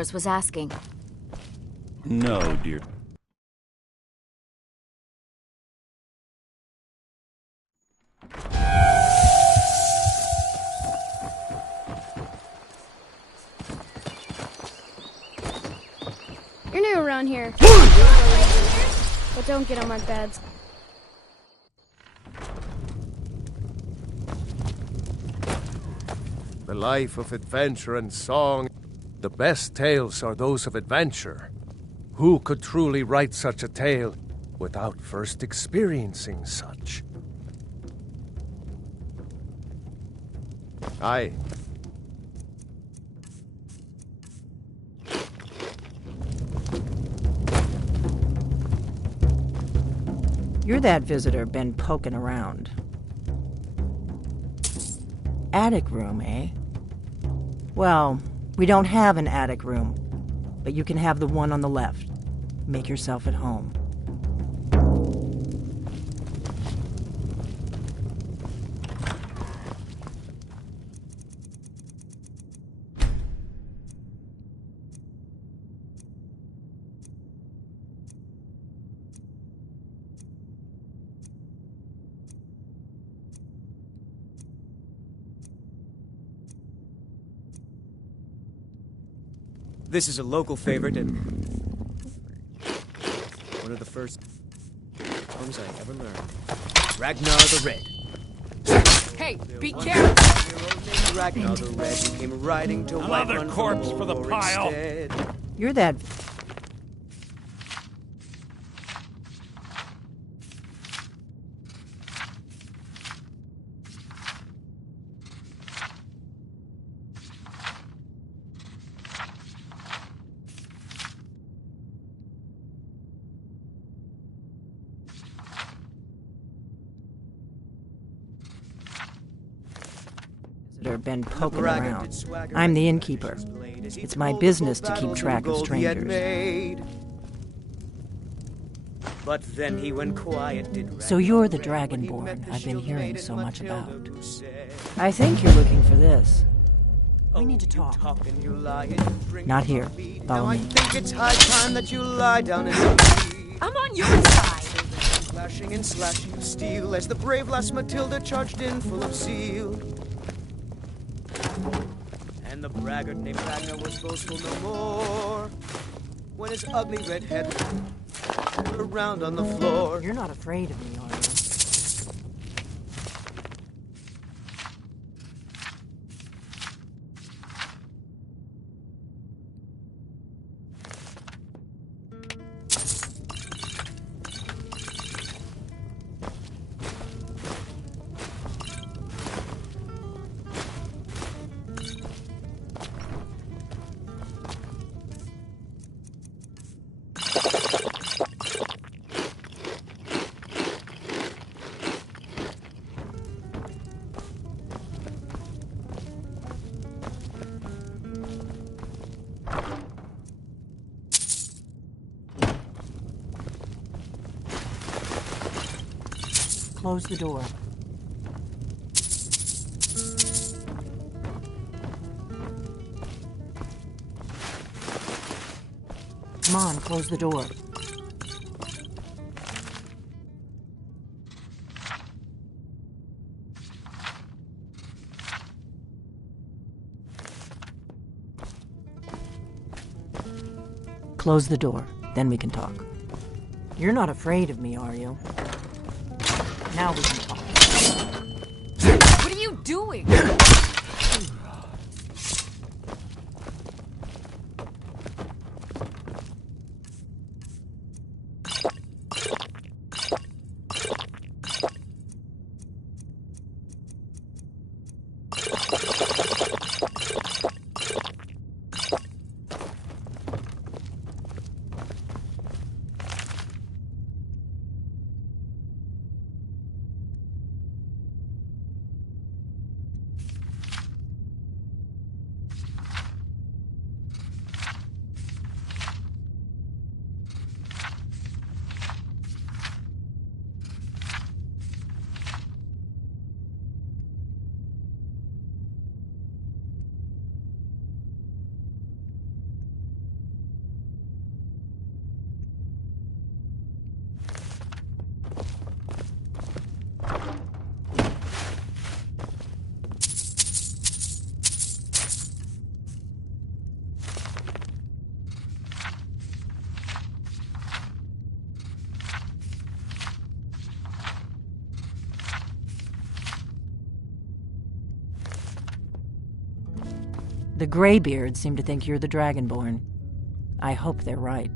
yours was asking. No, dear. You're new around here. But don't get on my beds. The life of adventure and song. The best tales are those of adventure. Who could truly write such a tale without first experiencing such? Aye. You're that visitor been poking around. Attic room, eh? Well, we don't have an attic room, but you can have the one on the left. Make yourself at home. This is a local favorite and one of the first poems I ever learned. Ragnar the Red. Hey, be careful! Ragnar the Red who came riding to Another corpse for the pile. Instead. You're that... visitor been poking around. I'm the innkeeper. It's my business to keep track of strangers. But then he went quiet, did So you're the Dragonborn I've been hearing so much about. I think you're looking for this. We need to talk. Not here. Follow me. I think it's high time that you lie down and sleep. I'm on your side! Slashing and slashing of steel as the brave lass Matilda charged in full of zeal. And the braggart named Ragnar was boastful no more when his ugly red head rolled around on the floor. You're not afraid of me, are you? Close the door. Come on, close the door. Close the door, then we can talk. You're not afraid of me, are you? Now we can talk. What are you doing? The Greybeards seem to think you're the Dragonborn. I hope they're right.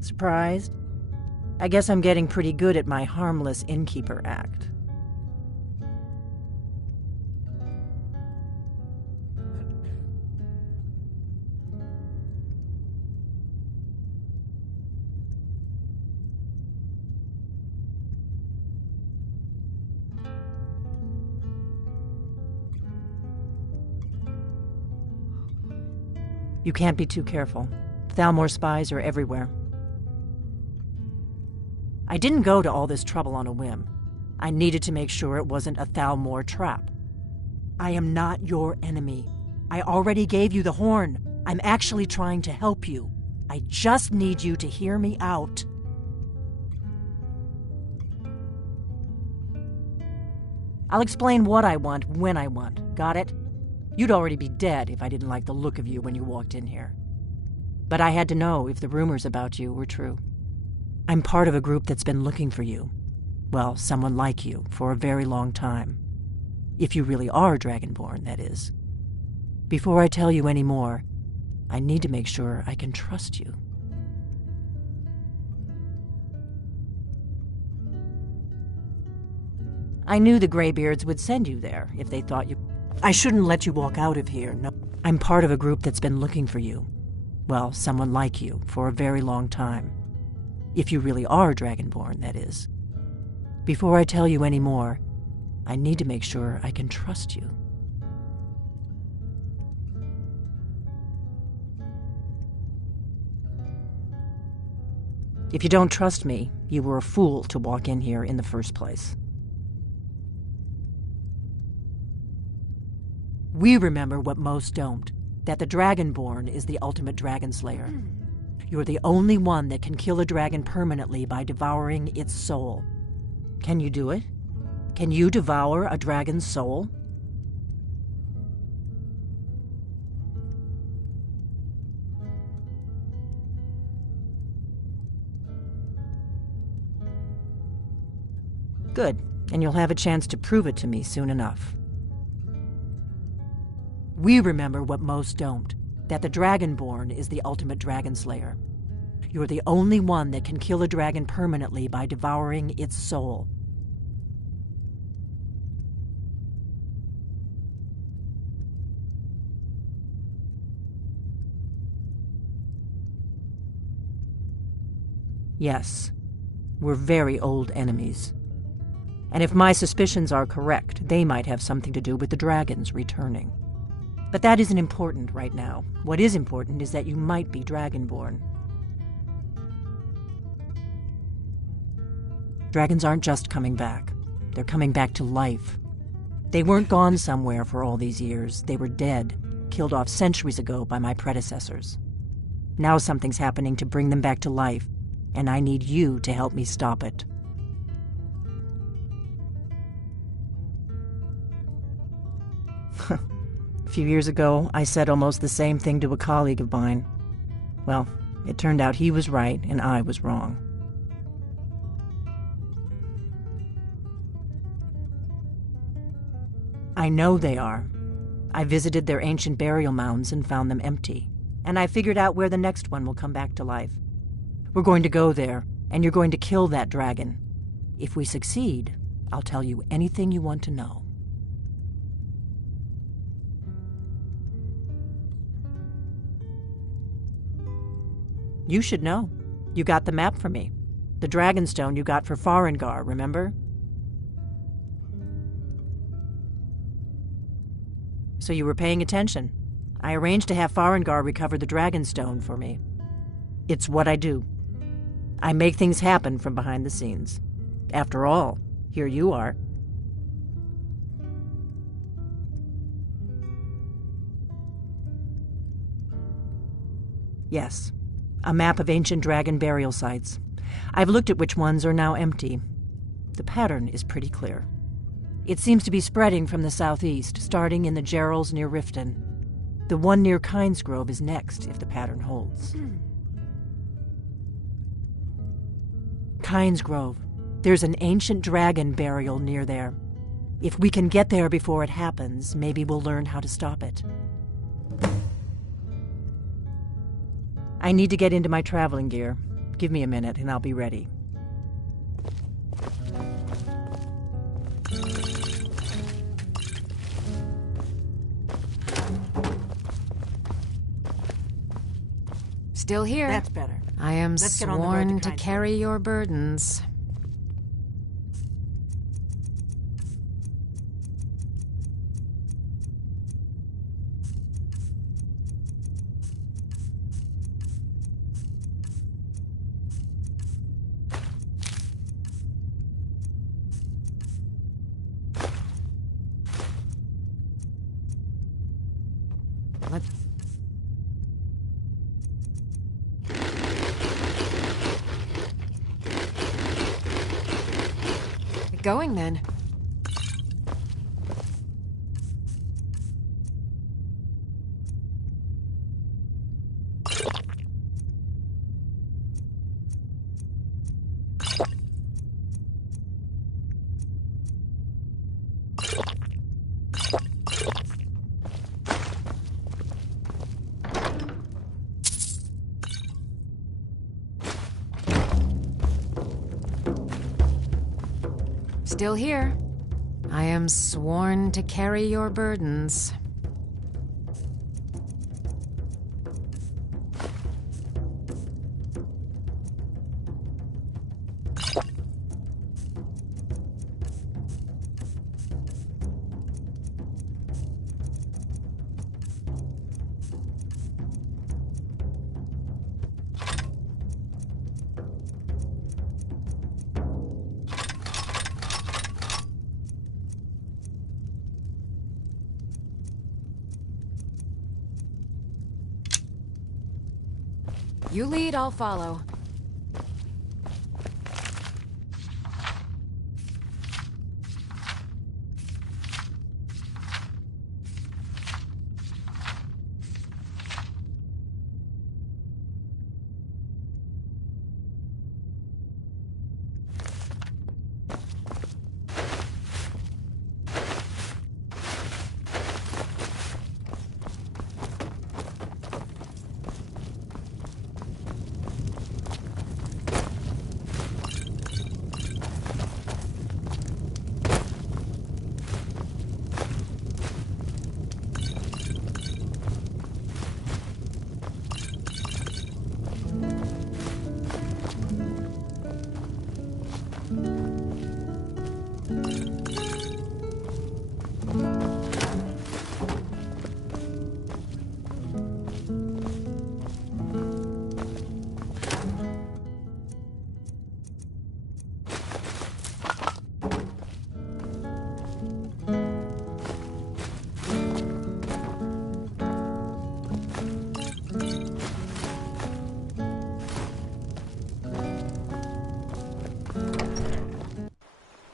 Surprised? I guess I'm getting pretty good at my harmless innkeeper act. You can't be too careful. Thalmor spies are everywhere. I didn't go to all this trouble on a whim. I needed to make sure it wasn't a Thalmor trap. I am not your enemy. I already gave you the horn. I'm actually trying to help you. I just need you to hear me out. I'll explain what I want when I want. Got it? You'd already be dead if I didn't like the look of you when you walked in here. But I had to know if the rumors about you were true. I'm part of a group that's been looking for you. Well, someone like you, for a very long time. If you really are Dragonborn, that is. Before I tell you any more, I need to make sure I can trust you. I knew the Greybeards would send you there if they thought you... I shouldn't let you walk out of here, no. I'm part of a group that's been looking for you. Well, someone like you, for a very long time. If you really are Dragonborn, that is. Before I tell you any more, I need to make sure I can trust you. If you don't trust me, you were a fool to walk in here in the first place. We remember what most don't, that the Dragonborn is the ultimate dragon slayer. You're the only one that can kill a dragon permanently by devouring its soul. Can you do it? Can you devour a dragon's soul? Good, and you'll have a chance to prove it to me soon enough. We remember what most don't, that the Dragonborn is the ultimate dragon slayer. You're the only one that can kill a dragon permanently by devouring its soul. Yes, we're very old enemies. And if my suspicions are correct, they might have something to do with the dragons returning. But that isn't important right now. What is important is that you might be Dragonborn. Dragons aren't just coming back. They're coming back to life. They weren't gone somewhere for all these years. They were dead, killed off centuries ago by my predecessors. Now something's happening to bring them back to life, and I need you to help me stop it. A few years ago, I said almost the same thing to a colleague of mine. Well, it turned out he was right and I was wrong. I know they are. I visited their ancient burial mounds and found them empty. And I figured out where the next one will come back to life. We're going to go there, and you're going to kill that dragon. If we succeed, I'll tell you anything you want to know. You should know. You got the map for me. The Dragonstone you got for Farengar, remember? So you were paying attention. I arranged to have Farengar recover the Dragonstone for me. It's what I do. I make things happen from behind the scenes. After all, here you are. Yes. A map of ancient dragon burial sites. I've looked at which ones are now empty. The pattern is pretty clear. It seems to be spreading from the southeast, starting in the Gerals near Riften. The one near Kynes Grove is next, if the pattern holds. Kynes Grove. There's an ancient dragon burial near there. If we can get there before it happens, maybe we'll learn how to stop it. I need to get into my traveling gear. Give me a minute and I'll be ready. Still here. That's better. I am Let's get on the road sworn to to Kynes carry your burdens. Let's get going then. Still here. I am sworn to carry your burdens. You lead, I'll follow.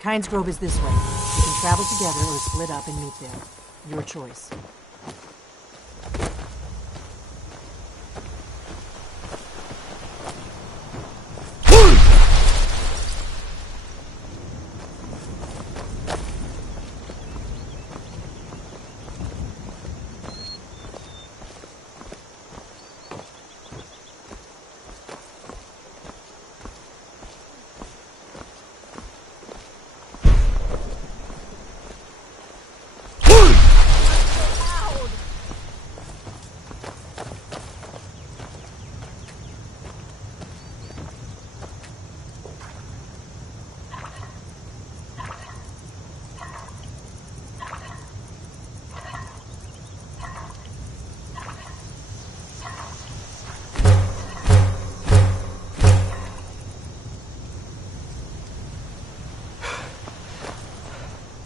Kynes Grove is this way. We can travel together or split up and meet there. Your choice.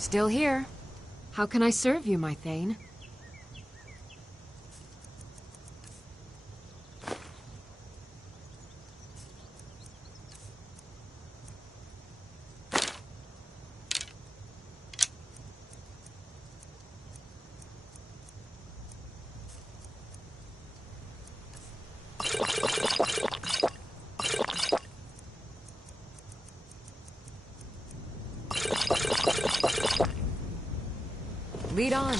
Still here. How can I serve you, my Thane? Lead on.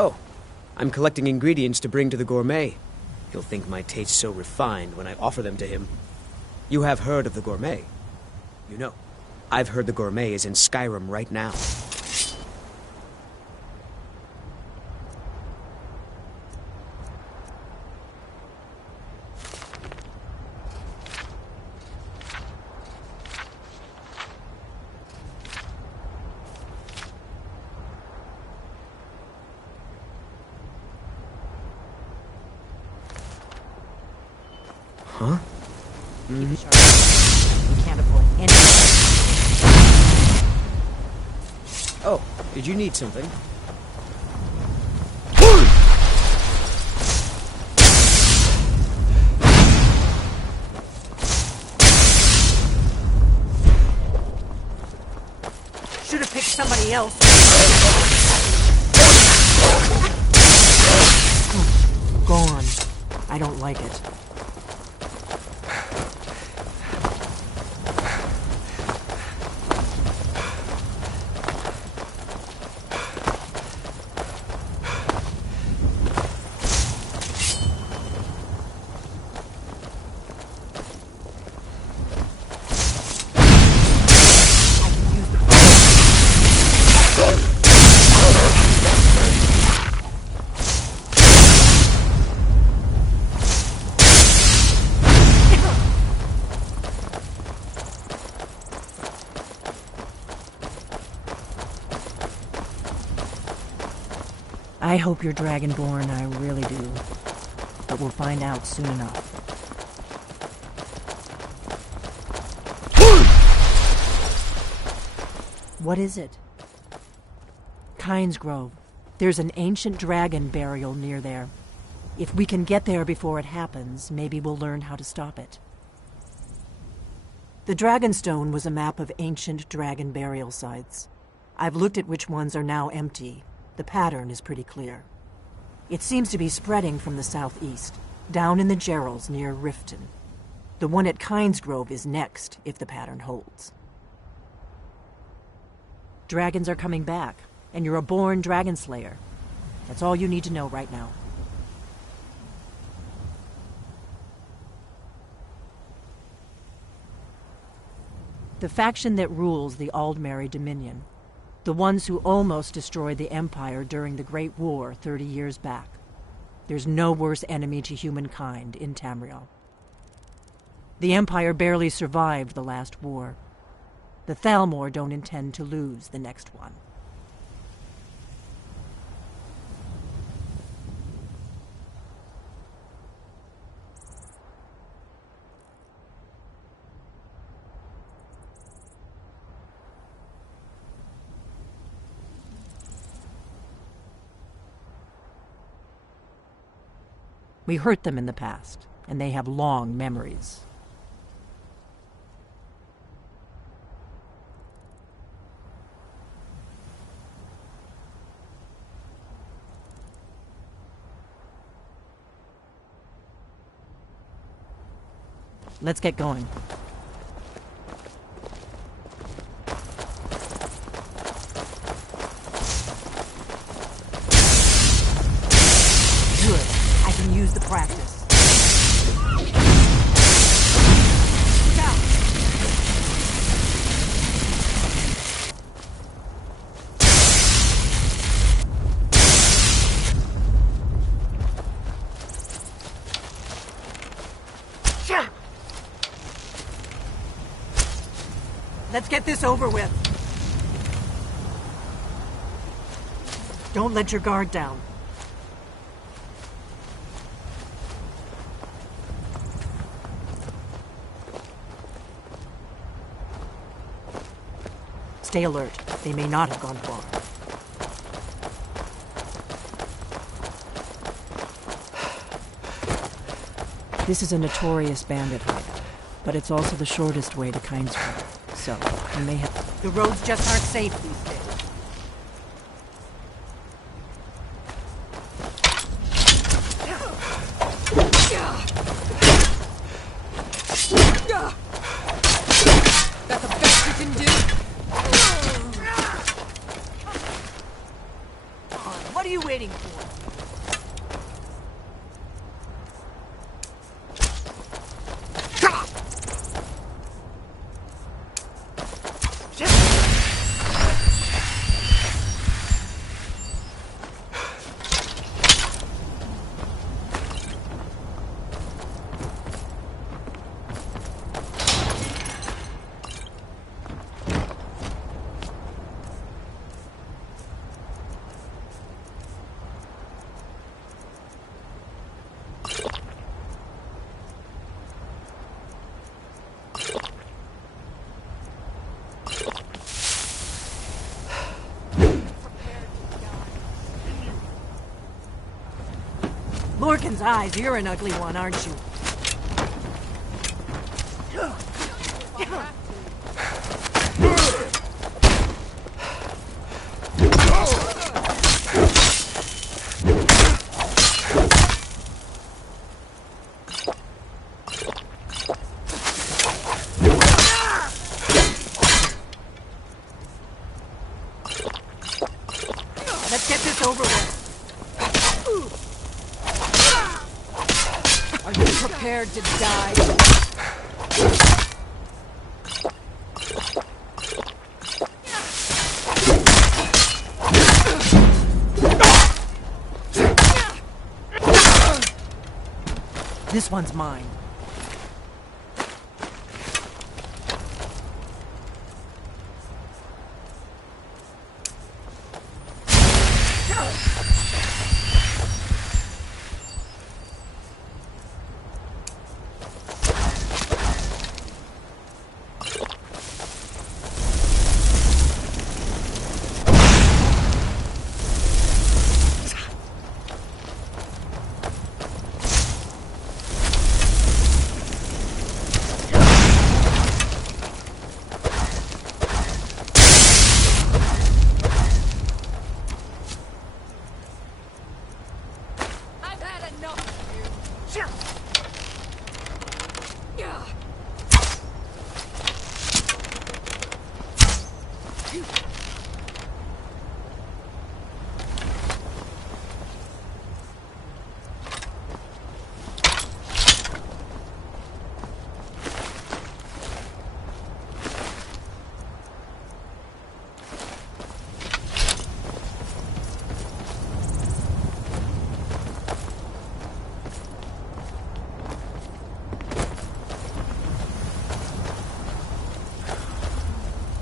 Oh, I'm collecting ingredients to bring to the gourmet. He'll think my taste so refined when I offer them to him. You have heard of the gourmet? You know, I've heard the gourmet is in Skyrim right now. Huh? Keep it sharp. We can't avoid anything. Oh, did you need something? Should have picked somebody else. Gone. I don't like it. I hope you're Dragonborn, I really do. But we'll find out soon enough. What is it? Kynes Grove. There's an ancient dragon burial near there. If we can get there before it happens, maybe we'll learn how to stop it. The Dragonstone was a map of ancient dragon burial sites. I've looked at which ones are now empty. The pattern is pretty clear. It seems to be spreading from the southeast, down in the Gerals near Riften. The one at Kynes Grove is next, if the pattern holds. Dragons are coming back, and you're a born dragon slayer. That's all you need to know right now. The faction that rules the Aldmeri Dominion. The ones who almost destroyed the Empire during the Great War 30 years back. There's no worse enemy to humankind in Tamriel. The Empire barely survived the last war. The Thalmor don't intend to lose the next one. We hurt them in the past, and they have long memories. Let's get going. Good. I can use the practice. Look out! Let's get this over with. Don't let your guard down. Stay alert. They may not have gone far. This is a notorious bandit hideout, but it's also the shortest way to Kynes Grove. So, you may have... The roads just aren't safe these days. That's the best you can do? What are you waiting for? Lorcan's eyes, you're an ugly one, aren't you? Let's get this over with. Are you prepared to die? This one's mine.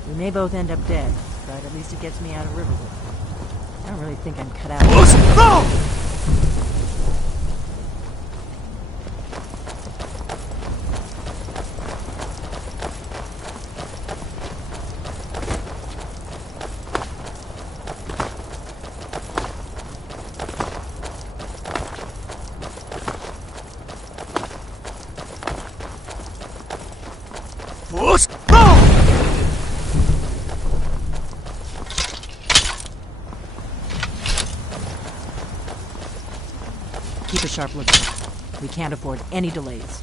We may both end up dead, but at least it gets me out of Riverwood. I don't really think I'm cut out. Keep a sharp lookout. We can't afford any delays.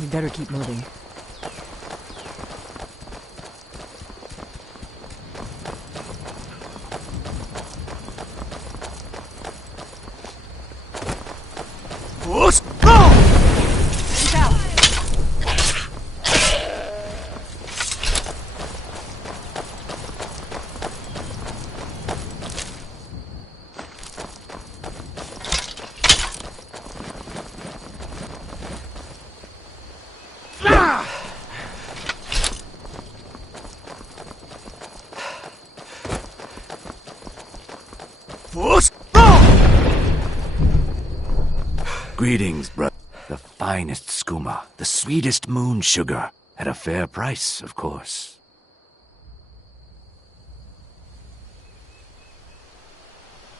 We better keep moving. He's out! Greetings, brother. The finest skooma, the sweetest moon sugar, at a fair price, of course.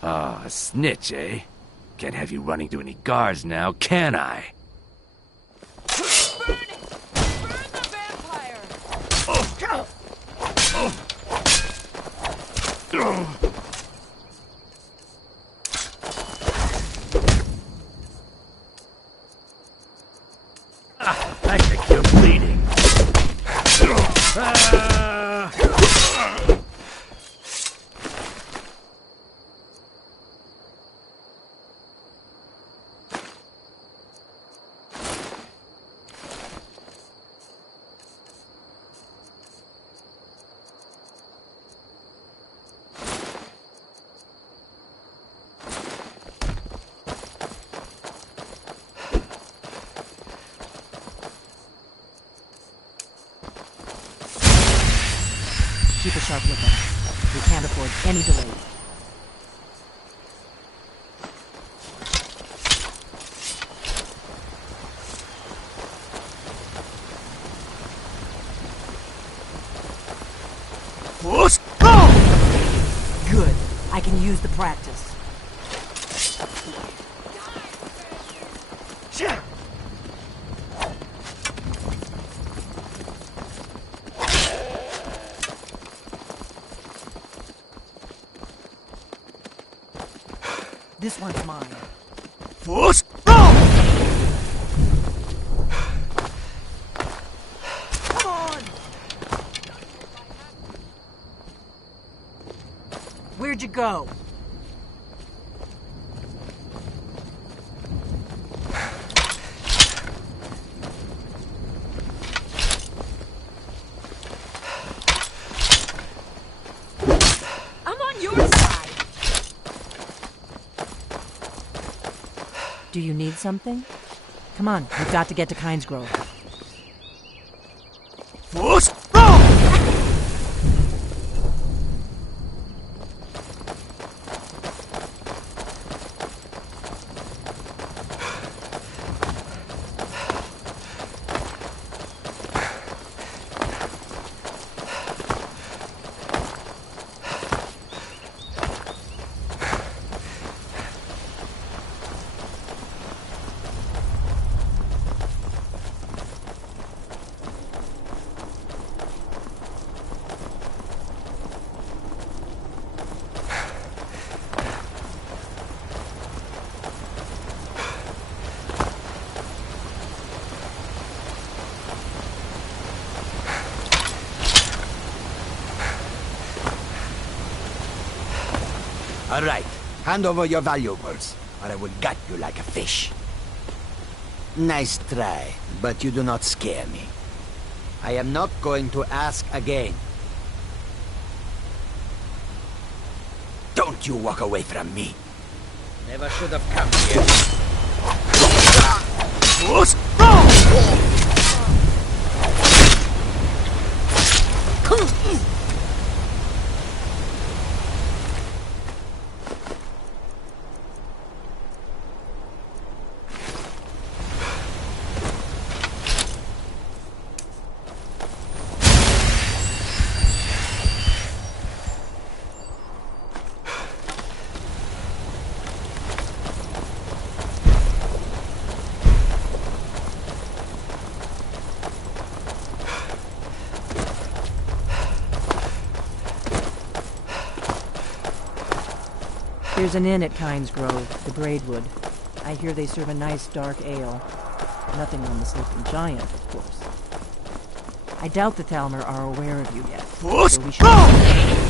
Ah, a snitch, eh? Can't have you running to any guards now, can I? I think you're bleeding. Keep a sharp lookout. We can't afford any delays. Good. I can use the practice. This one's mine. Come on! Where'd you go? I'm on your side. Do you need something? Come on, we've got to get to Kynes Grove. All right. Hand over your valuables, or I will gut you like a fish. Nice try, but you do not scare me. I am not going to ask again. Don't you walk away from me. Never should have come here. There's an inn at Kynes Grove, the Braidwood. I hear they serve a nice dark ale. Nothing on the Sleeping Giant, of course. I doubt the Thalmor are aware of you yet. So we should... Keep out!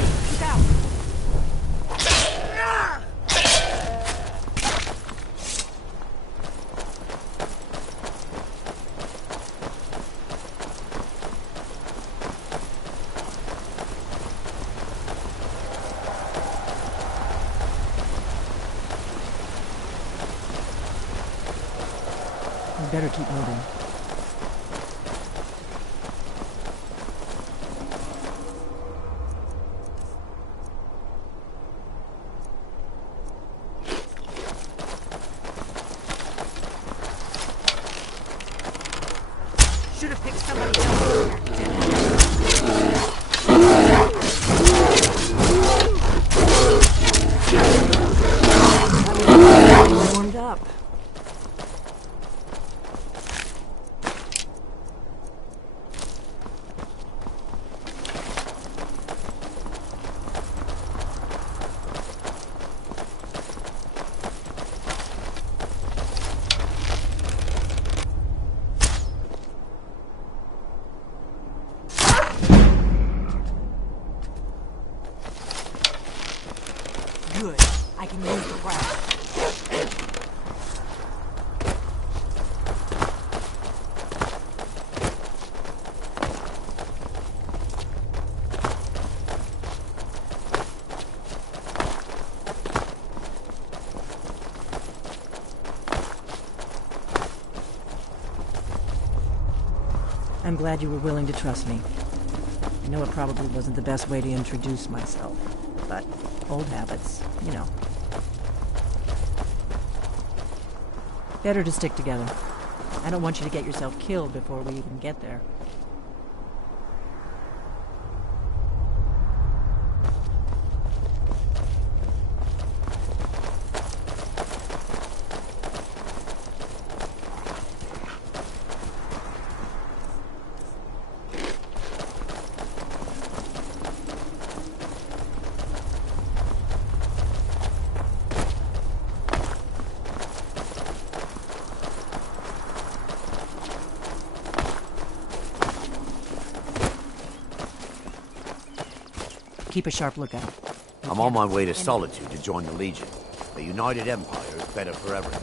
Better keep moving. Should have picked somebody else. Warmed up. Good. I can use the crowd. I'm glad you were willing to trust me. I know it probably wasn't the best way to introduce myself, but old habits, you know. Better to stick together. I don't want you to get yourself killed before we even get there. Keep a sharp lookout. I'm on my way to Solitude to join the Legion. The United Empire is better for everyone.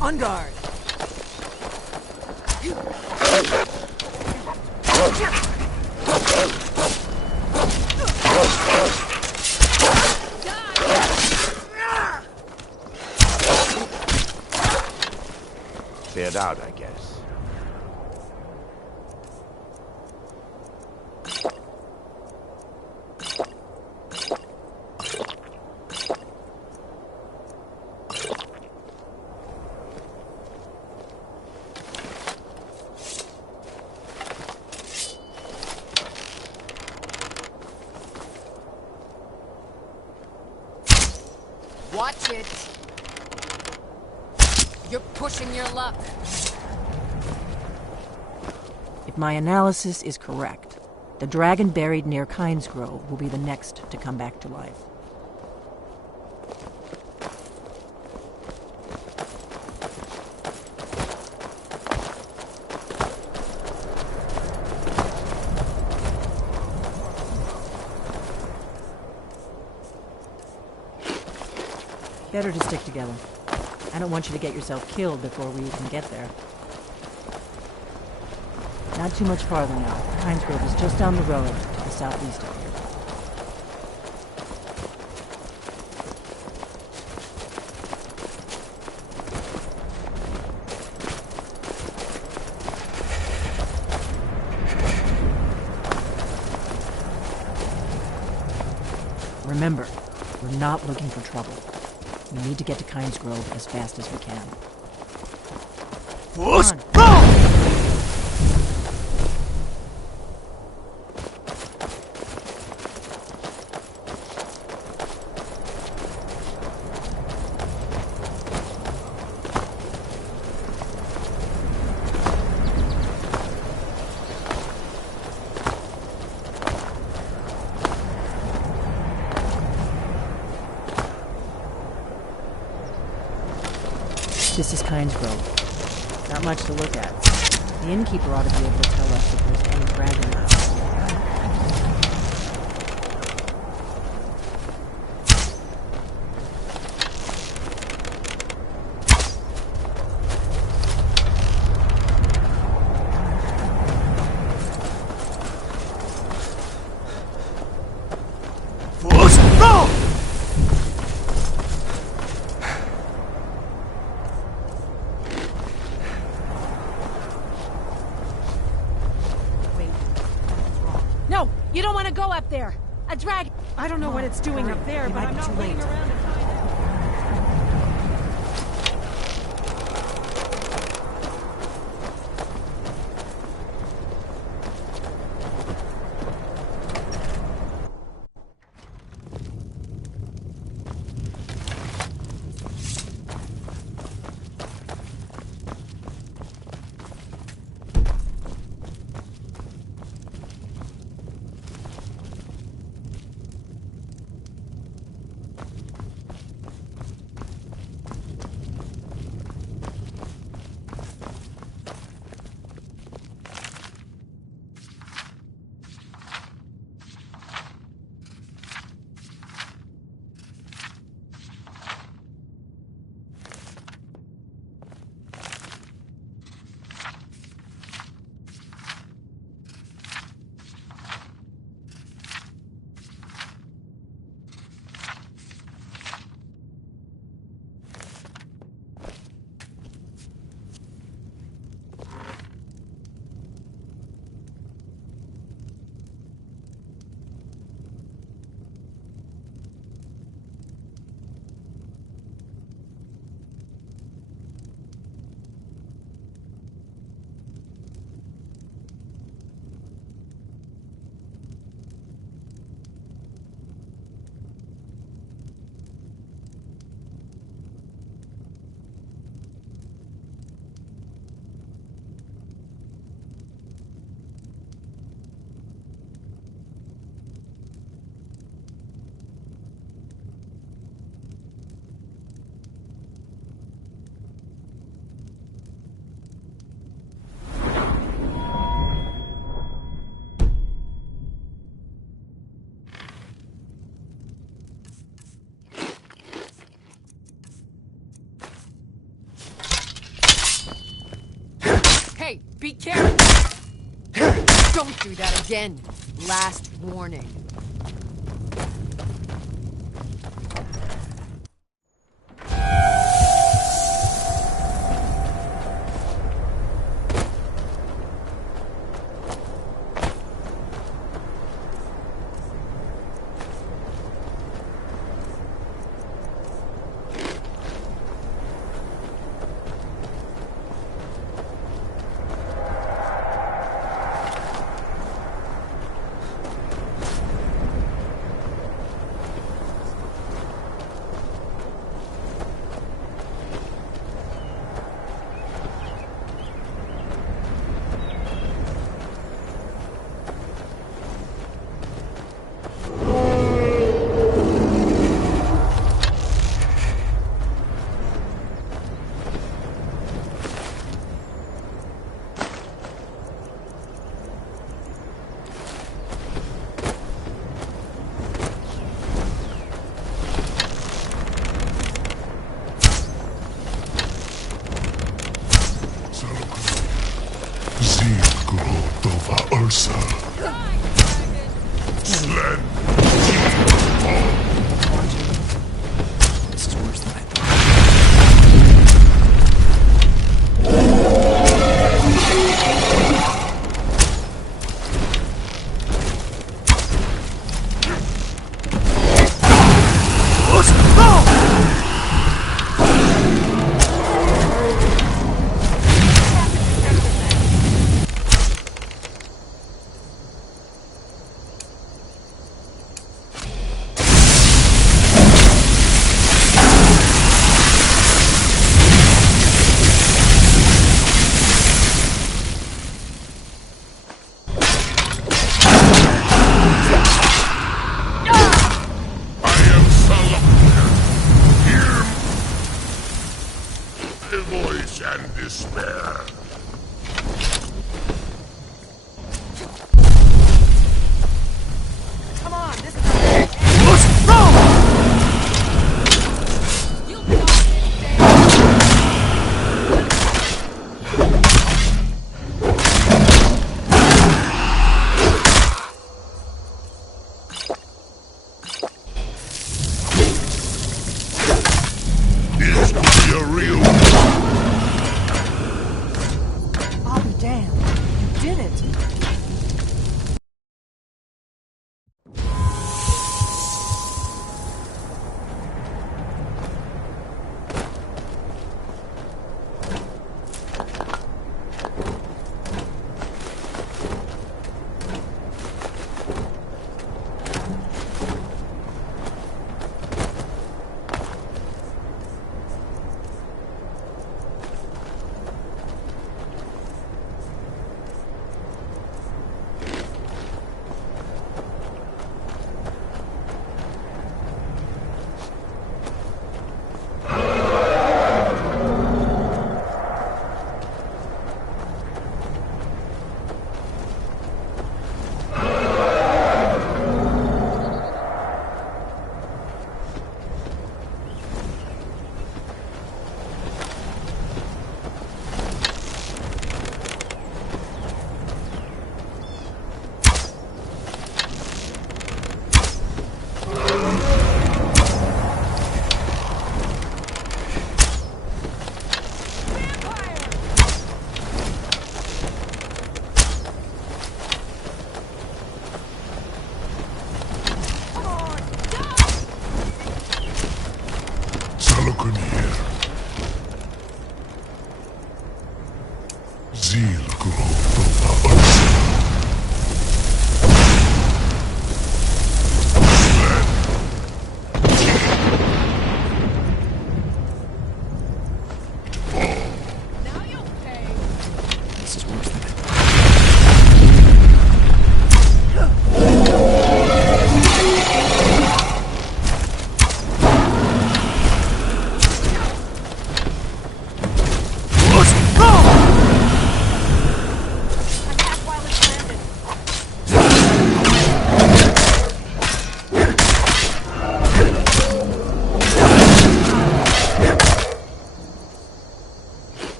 On guard! Cleared out, I guess. Watch it. You're pushing your luck. If my analysis is correct, the dragon buried near Kynes Grove will be the next to come back to life. Better to stick together. I don't want you to get yourself killed before we even get there. Not too much farther now. Pines Grove is just down the road to the southeast of here. Remember, we're not looking for trouble. We need to get to Kynes Grove as fast as we can. Come on. This is Kynes Grove. Not much to look at. The innkeeper ought to be able to tell us if there's any dragon left. No, you don't want to go up there. A dragon. I don't know what it's doing up there, but I'm not waiting around to find out. Hey, be careful! Don't do that again. Last warning. despair. Come on, this is This could be a real... I'll be damned. You did it.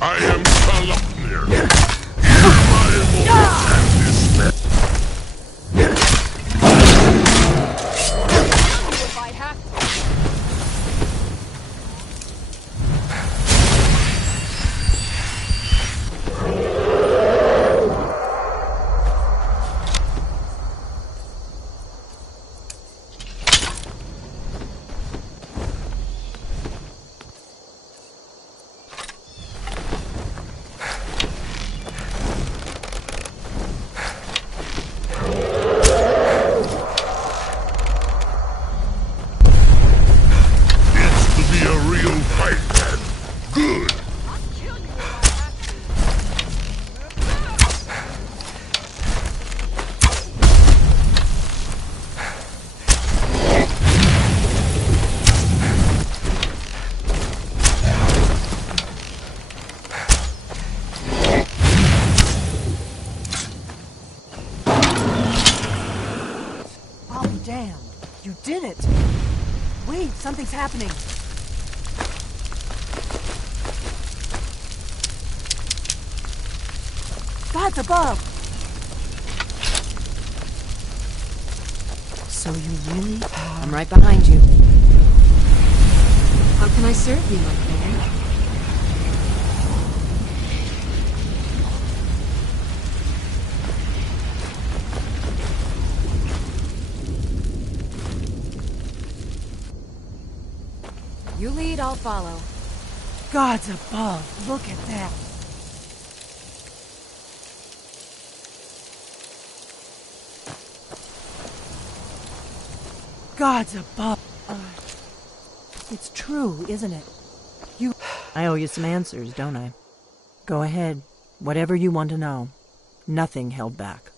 I am Kalapnir. Hear my emotions and despair. if I have to. Damn, you did it! Wait, something's happening. God's above! So you really are... I'm right behind you. How can I serve you, my friend? You lead, I'll follow. God's above. Look at that. God's above. It's true, isn't it? I owe you some answers, don't I? Go ahead. Whatever you want to know. Nothing held back.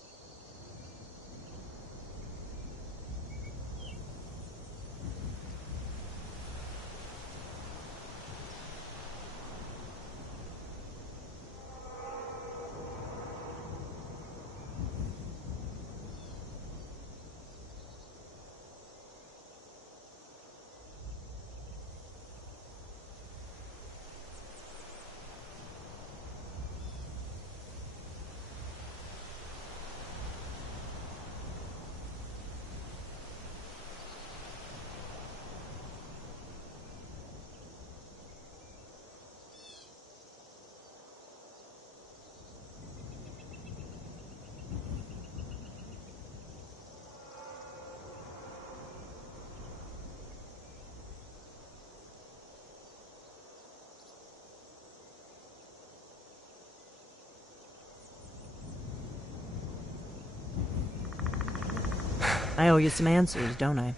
I owe you some answers, don't I?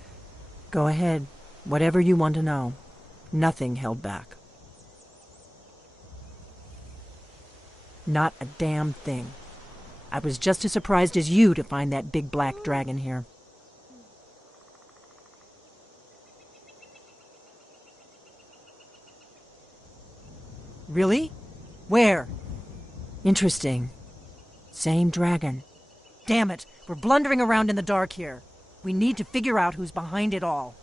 Go ahead. Whatever you want to know. Nothing held back. Not a damn thing. I was just as surprised as you to find that big black dragon here. Really? Where? Interesting. Same dragon. Damn it, we're blundering around in the dark here. We need to figure out who's behind it all.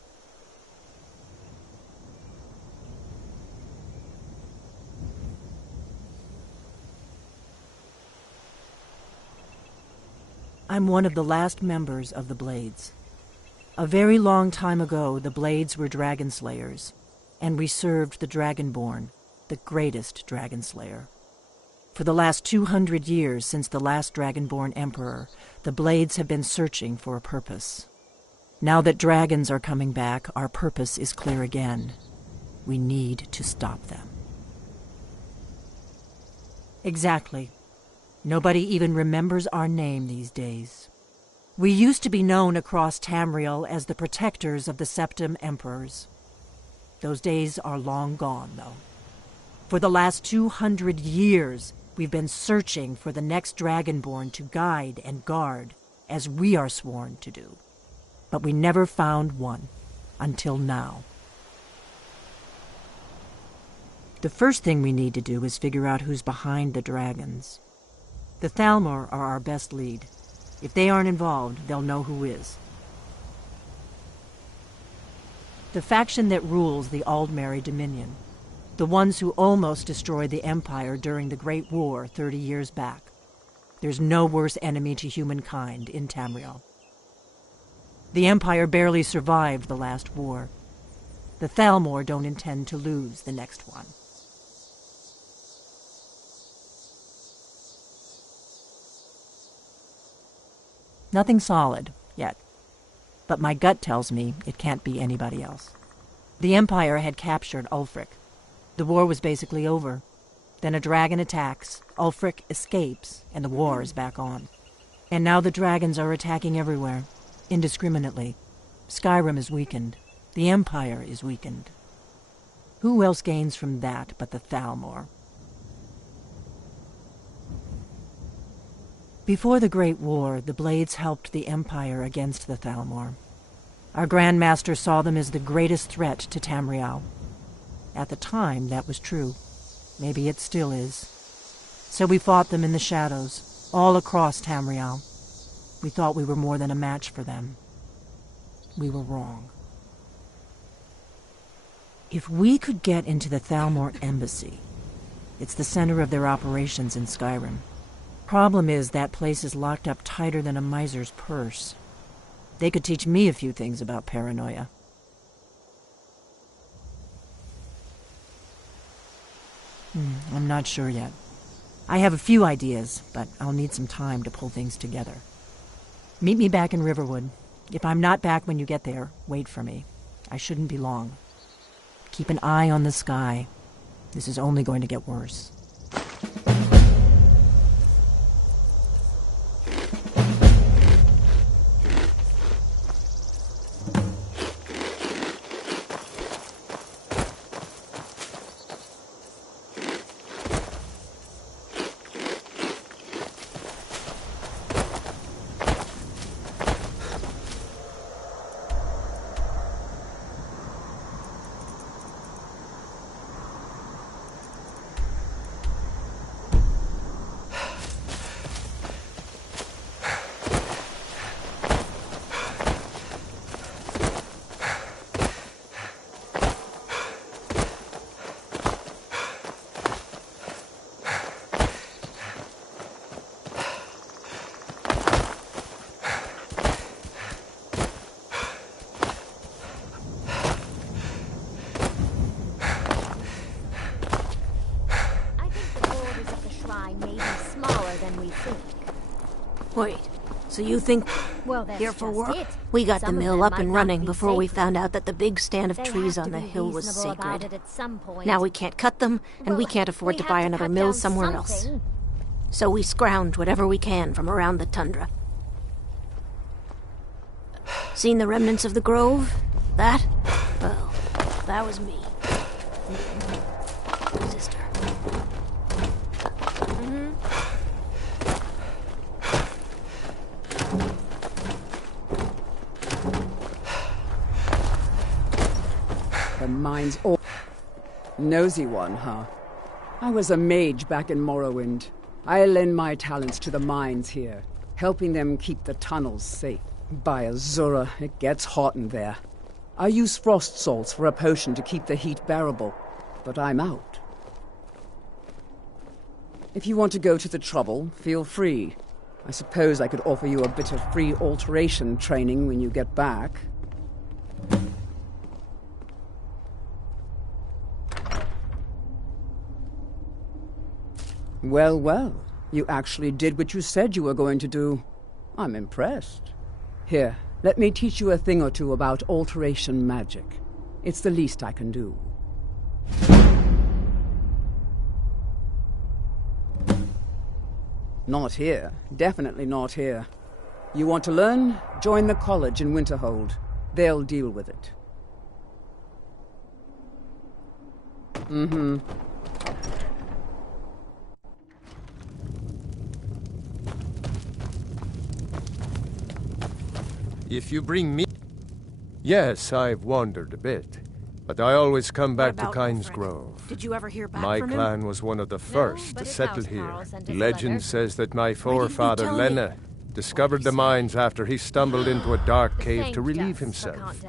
I'm one of the last members of the Blades. A very long time ago, the Blades were dragon slayers, and we served the Dragonborn, the greatest dragon slayer. For the last 200 years since the last Dragonborn Emperor, the Blades have been searching for a purpose. Now that dragons are coming back, our purpose is clear again. We need to stop them. Exactly. Nobody even remembers our name these days. We used to be known across Tamriel as the protectors of the Septim Emperors. Those days are long gone, though. For the last 200 years, we've been searching for the next Dragonborn to guide and guard, as we are sworn to do. But we never found one, until now. The first thing we need to do is figure out who's behind the dragons. The Thalmor are our best lead. If they aren't involved, they'll know who is. The faction that rules the Aldmeri Dominion. The ones who almost destroyed the Empire during the Great War 30 years back. There's no worse enemy to humankind in Tamriel. The Empire barely survived the last war. The Thalmor don't intend to lose the next one. Nothing solid, yet. But my gut tells me it can't be anybody else. The Empire had captured Ulfric. The war was basically over. Then a dragon attacks, Ulfric escapes, and the war is back on. And now the dragons are attacking everywhere, indiscriminately. Skyrim is weakened. The Empire is weakened. Who else gains from that but the Thalmor? Before the Great War, the Blades helped the Empire against the Thalmor. Our Grand Master saw them as the greatest threat to Tamriel. At the time, that was true. Maybe it still is. So we fought them in the shadows, all across Tamriel. We thought we were more than a match for them. We were wrong. If we could get into the Thalmor embassy, it's the center of their operations in Skyrim. Problem is, that place is locked up tighter than a miser's purse. They could teach me a few things about paranoia. I'm not sure yet. I have a few ideas, but I'll need some time to pull things together. Meet me back in Riverwood. If I'm not back when you get there, wait for me. I shouldn't be long. Keep an eye on the sky. This is only going to get worse. Wait, so you think here for work? We got the mill up and running before we found out that the big stand of trees on the hill was sacred. Now we can't cut them, and we can't afford to buy another mill somewhere else. So we scrounge whatever we can from around the tundra. Seen the remnants of the grove? That? Well, that was me. Sister. The mine's all... Nosy one, huh? I was a mage back in Morrowind. I lend my talents to the mines here, helping them keep the tunnels safe. By Azura, it gets hot in there. I use frost salts for a potion to keep the heat bearable, but I'm out. If you want to go to the trouble, feel free. I suppose I could offer you a bit of free alteration training when you get back. Well, well, you actually did what you said you were going to do. I'm impressed. Here, let me teach you a thing or two about alteration magic. It's the least I can do. Not here. Definitely not here. You want to learn? Join the college in Winterhold. They'll deal with it. Mm-hmm. If you bring me... Yes, I've wandered a bit. But I always come back to Kyne's Grove. Did you ever hear back My from him? clan was one of the first to settle here. Legend says that my forefather, Lena, discovered the mines after he stumbled into a dark cave to relieve himself.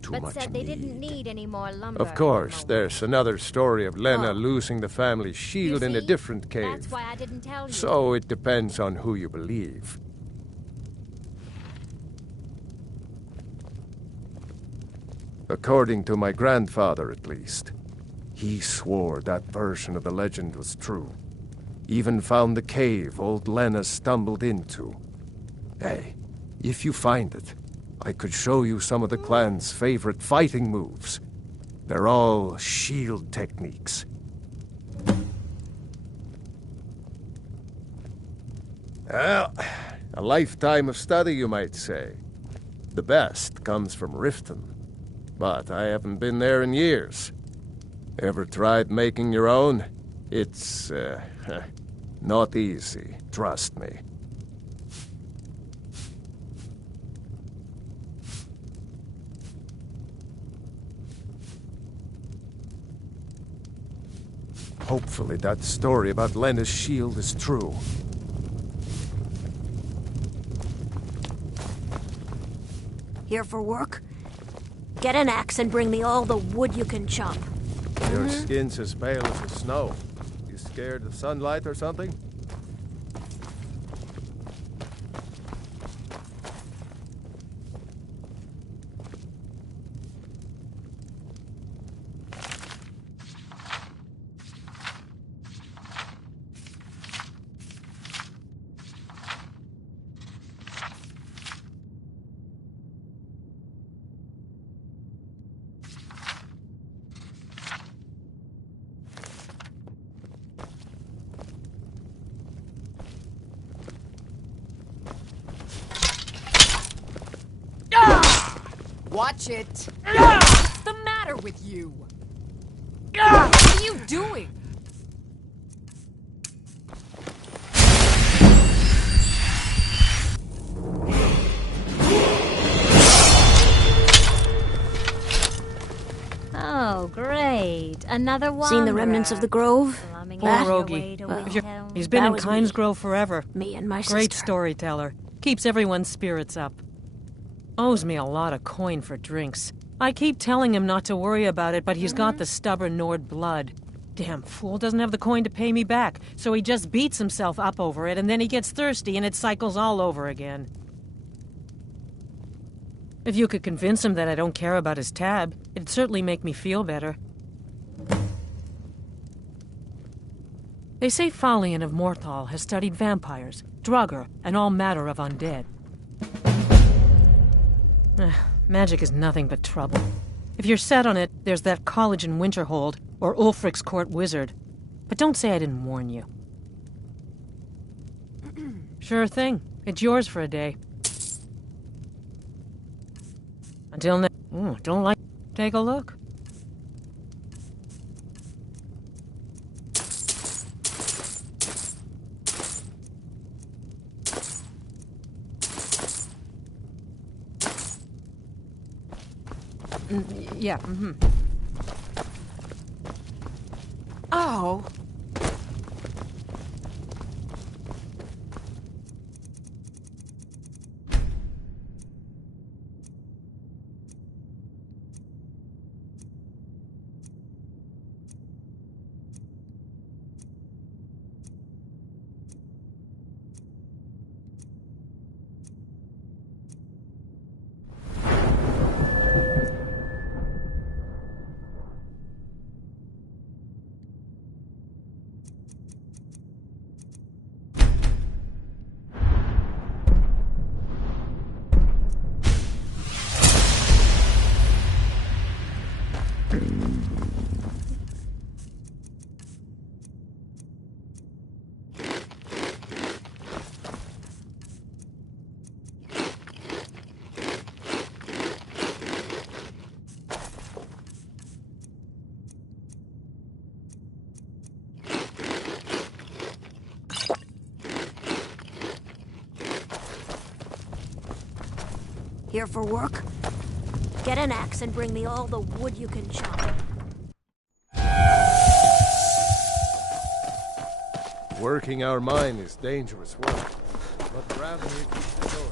Too much said they didn't need any more lumber. Of course, there's another story of Lena losing the family shield in a different cave. That's why I didn't tell you. So it depends on who you believe. According to my grandfather, at least. He swore that version of the legend was true. Even found the cave old Lena stumbled into. Hey, if you find it, I could show you some of the clan's favorite fighting moves. They're all shield techniques. Well, a lifetime of study, you might say. The best comes from Riften. But I haven't been there in years. Ever tried making your own? It's, not easy, trust me. Hopefully that story about Lena's shield is true. Here for work? Get an axe and bring me all the wood you can chop. Your skin's as pale as the snow. You scared of sunlight or something? Watch it! What's the matter with you? What are you doing? Oh, great. Another one. Seen the remnants of the grove? Poor Rogie. He's been in Kyne's Grove forever. Me and my Great sister. storyteller. Keeps everyone's spirits up. Owes me a lot of coin for drinks. I keep telling him not to worry about it, but he's got the stubborn Nord blood. Damn fool doesn't have the coin to pay me back, so he just beats himself up over it, and then he gets thirsty and it cycles all over again. If you could convince him that I don't care about his tab, it'd certainly make me feel better. They say Falion of Morthal has studied vampires, Draugr, and all matter of undead. Magic is nothing but trouble. If you're set on it, there's that college in Winterhold, or Ulfric's court wizard. But don't say I didn't warn you. Sure thing. It's yours for a day. Until now, don't like. Take a look. Yeah. Oh. Here for work? Get an axe and bring me all the wood you can chop. Working our mine is dangerous work, but rather it keeps the door.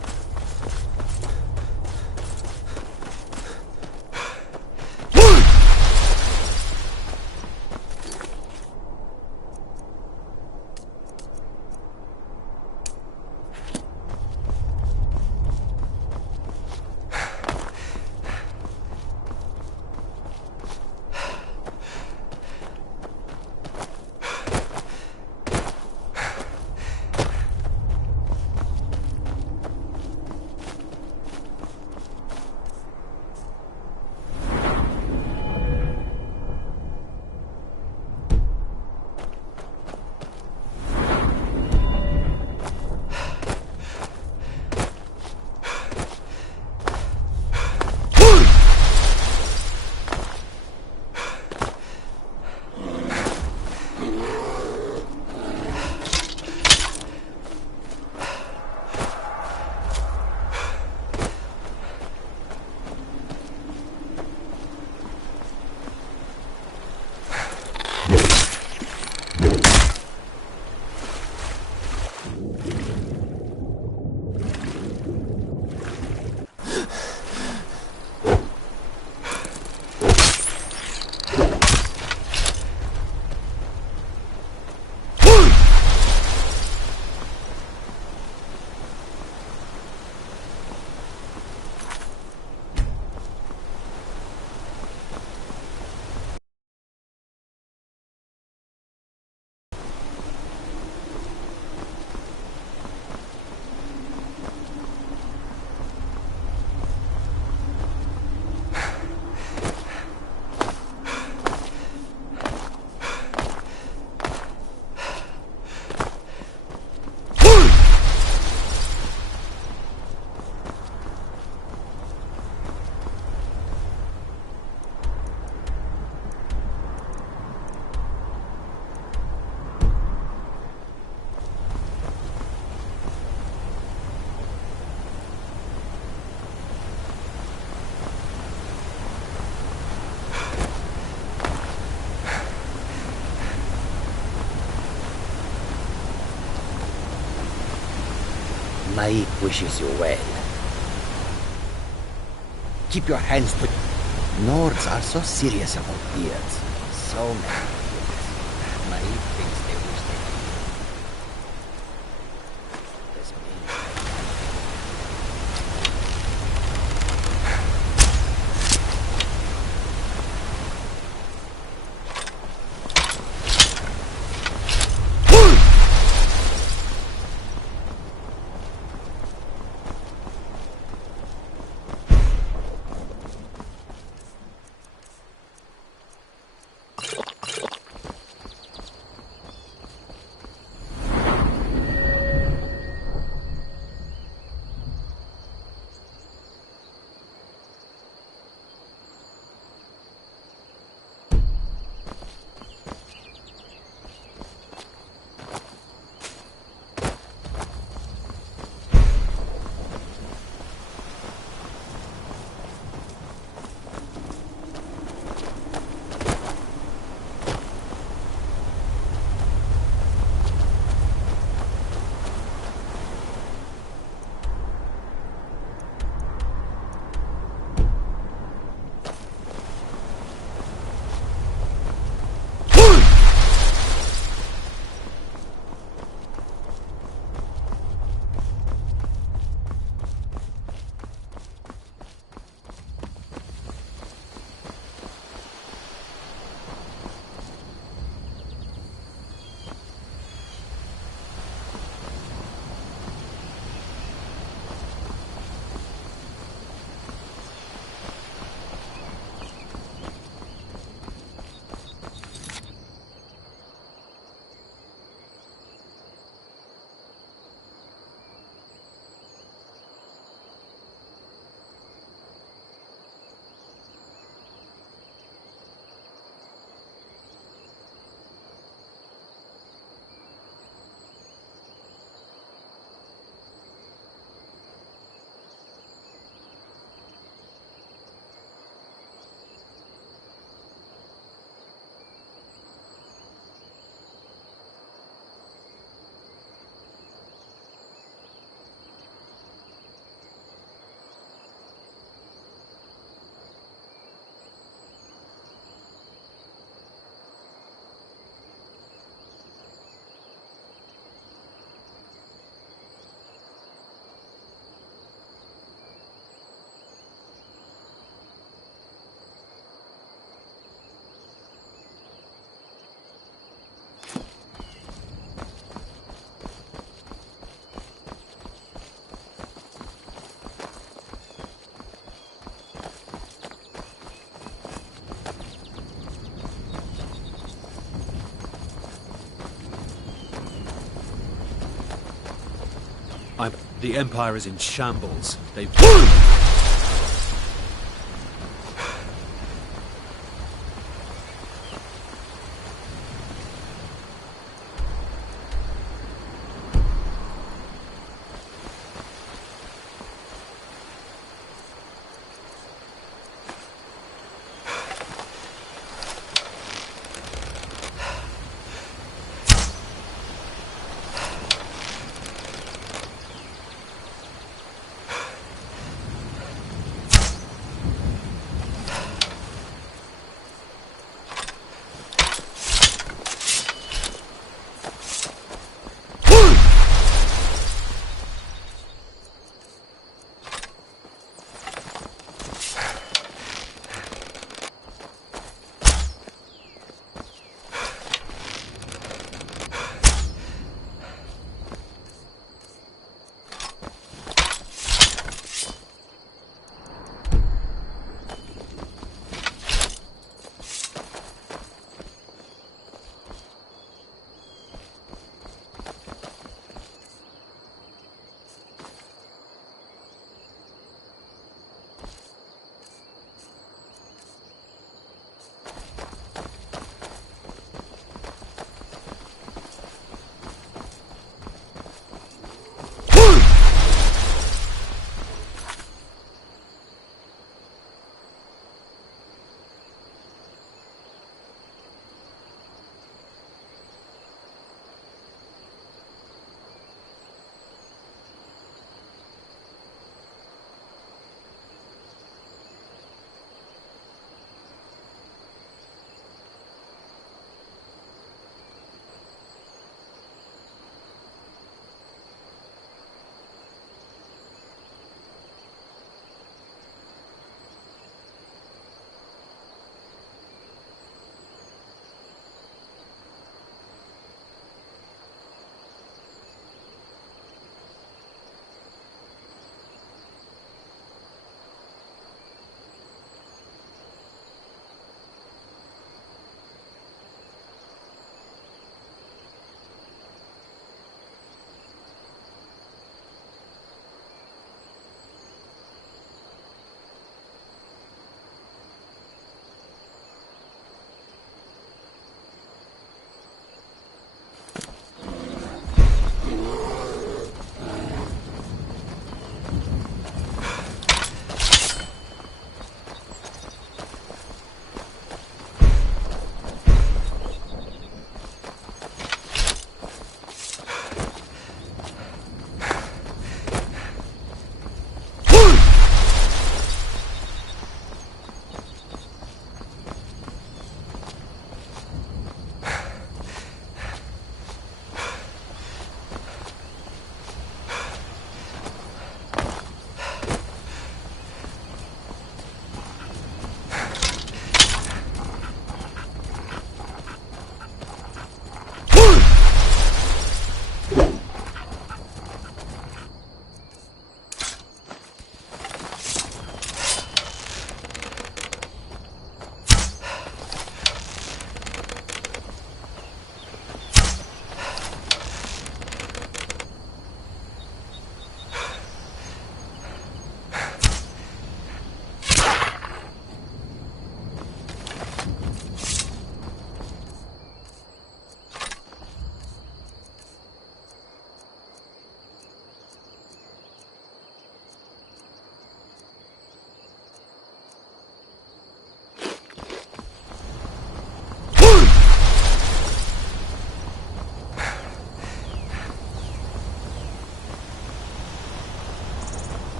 Maik wishes you well. Keep your hands to... Nords are so serious about beards. So many beards. Maik thinks they wish they could. This means... The Empire is in shambles. They've...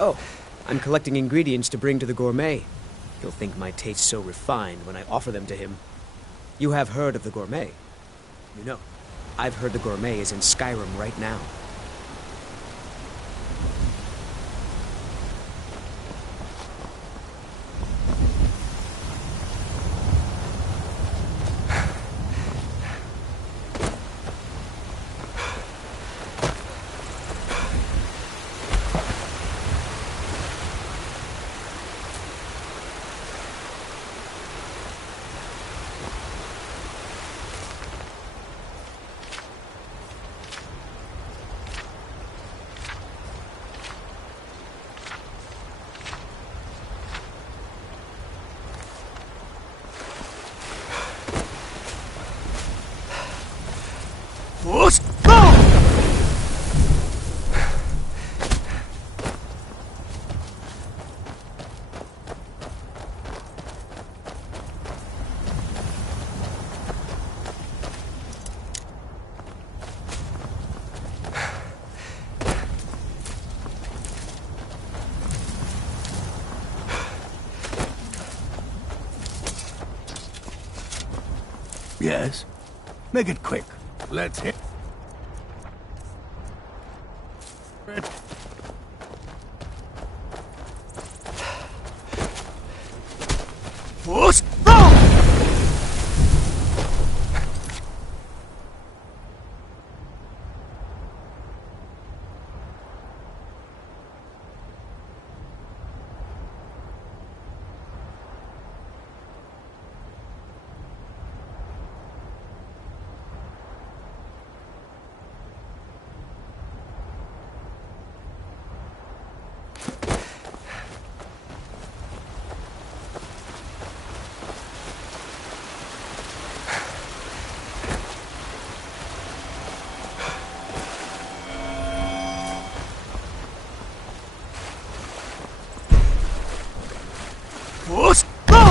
Oh, I'm collecting ingredients to bring to the gourmet. He'll think my taste so refined when I offer them to him. You have heard of the gourmet? You know, I've heard the gourmet is in Skyrim right now. Let's go! Yes? Make it quick. Let's hit. Let's go! Let's go!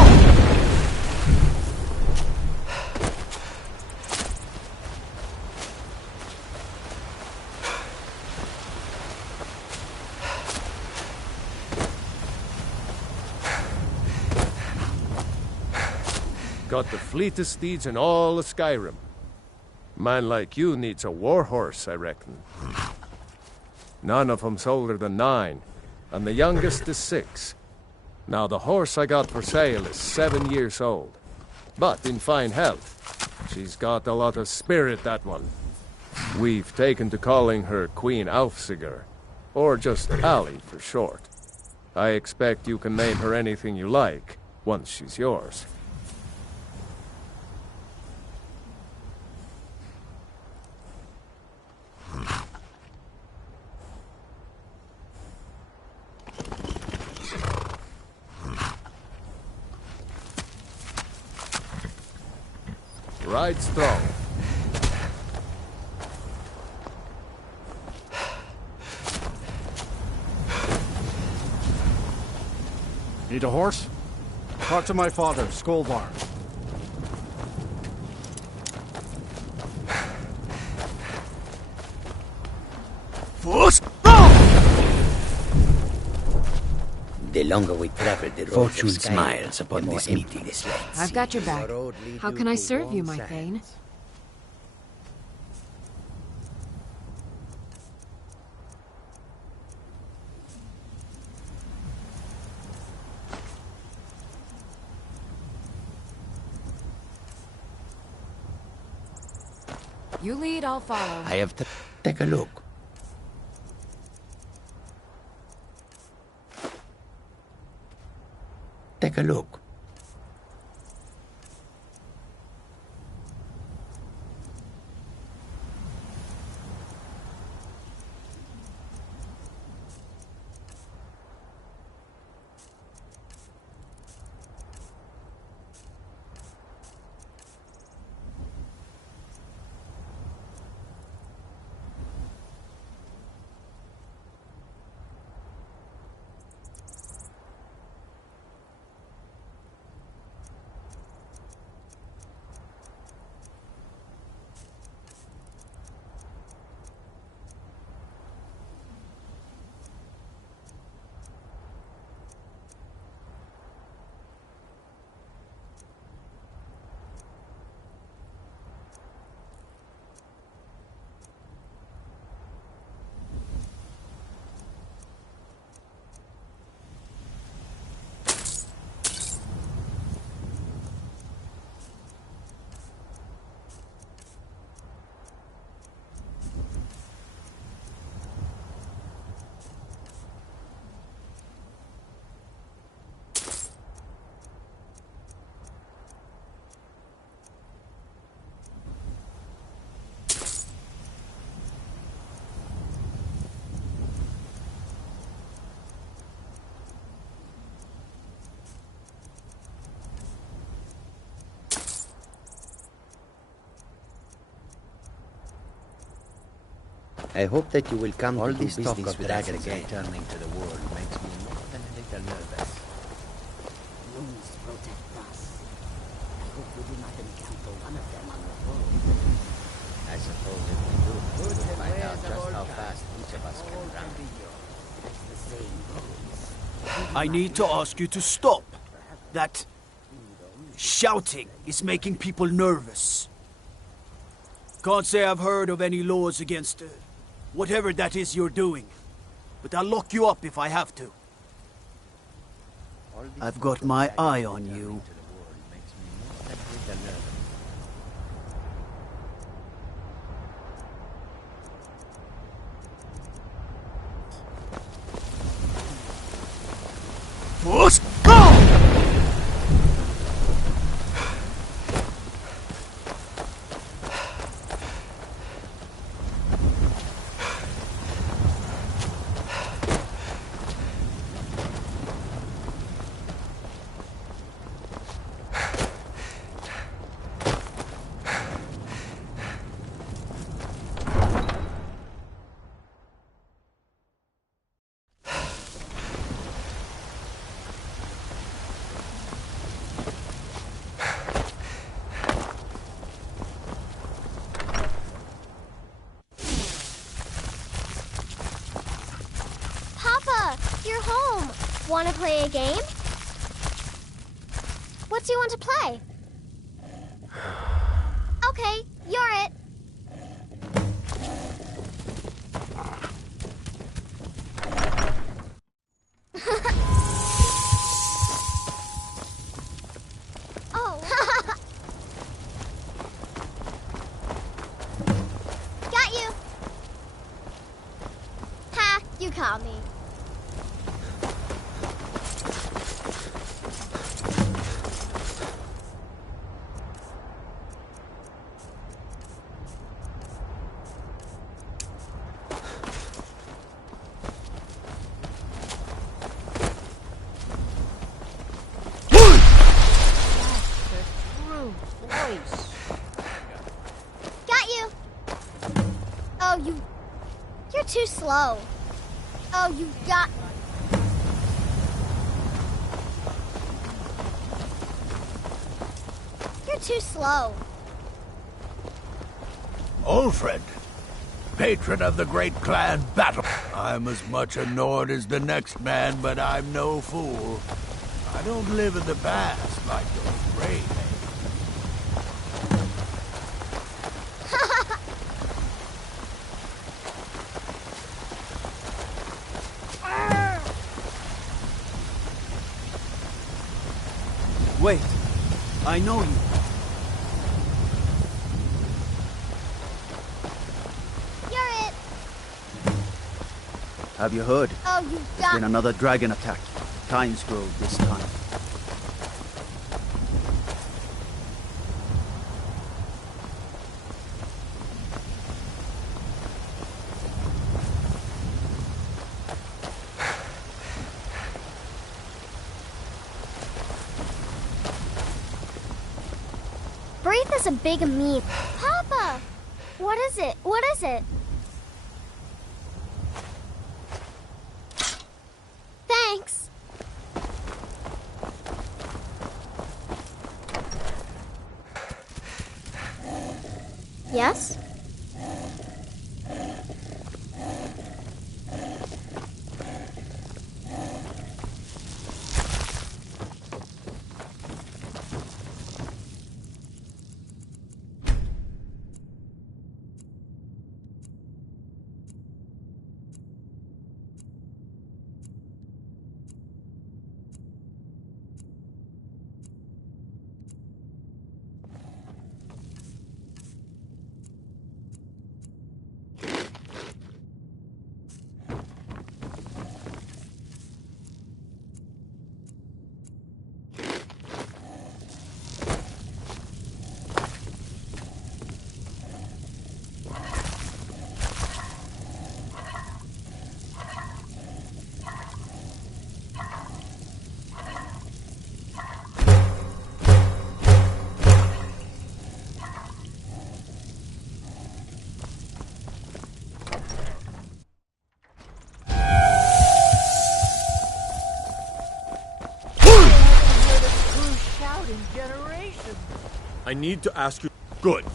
Got the fleetest steeds in all of Skyrim. Man like you needs a war horse, I reckon. None of 'em's older than 9, and the youngest is 6. Now, the horse I got for sale is 7 years old, but in fine health. She's got a lot of spirit, that one. We've taken to calling her Queen Aufsiger, or just Allie for short. I expect you can name her anything you like, once she's yours. Ride strong. Need a horse? Talk to my father, Skolvar. Let's go! The longer we travel the road Fortune of Skyrim, smiles upon the more this empty meeting. this land I've got your back. seems. How can I serve you, my Thane? You lead, I'll follow. I have to take a look. Take a look. I hope that you will come All to do this talk business of with us dragons again. returning to the world makes me more than a little nervous. Runes protect us. I hope we do not encounter one of them on the road. I suppose if we do, we will find out just how fast each of us can run. As the saying goes. I need to ask you to stop. That shouting is making people nervous. Can't say I've heard of any laws against whatever that is you're doing, but I'll lock you up if I have to. I've got my eye on you. Let's go! You're home. Want to play a game? What do you want to play? Okay, you're it. Oh. Got you. Ha, you caught me. Got you. Oh, you're too slow. Oh, you got... You're too slow. Ulfred, patron of the great clan battle. I'm as much a Nord as the next man, but I'm no fool. I don't live in the past like those brave men. Wait, I know you. You're it. Have you heard? Oh, you There's got... been another dragon attack. Times Grove this time. Breathe is a big meme. Papa! What is it? What is it? Thanks. Yes? out in generations. I need to ask you... Good.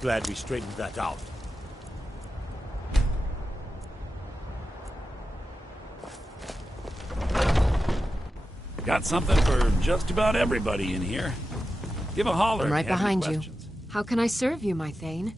Glad we straightened that out. Got something for just about everybody in here. Give a holler. I'm right if you have any behind you. questions. How can I serve you, my Thane?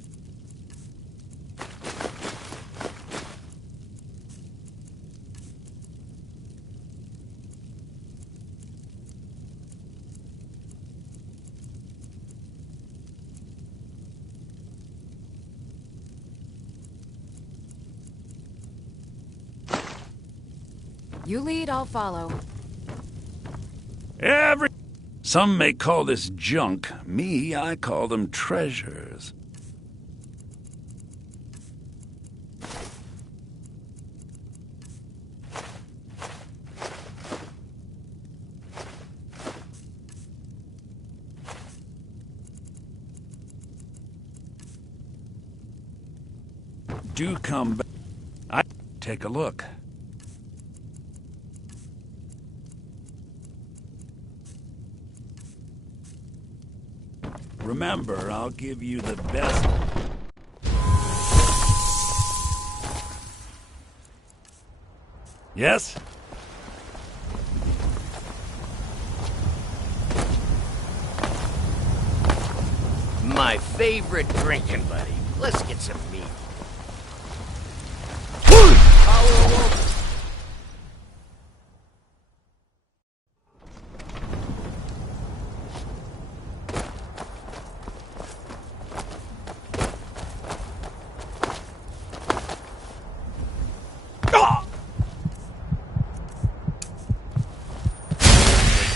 You lead, I'll follow. Some may call this junk. Me, I call them treasures. Do come back. Take a look. Remember, I'll give you the best... Yes? My favorite drinking buddy. Let's get some meat.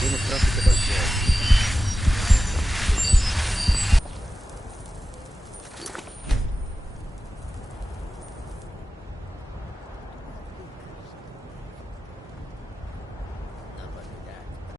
Tiene profitable job.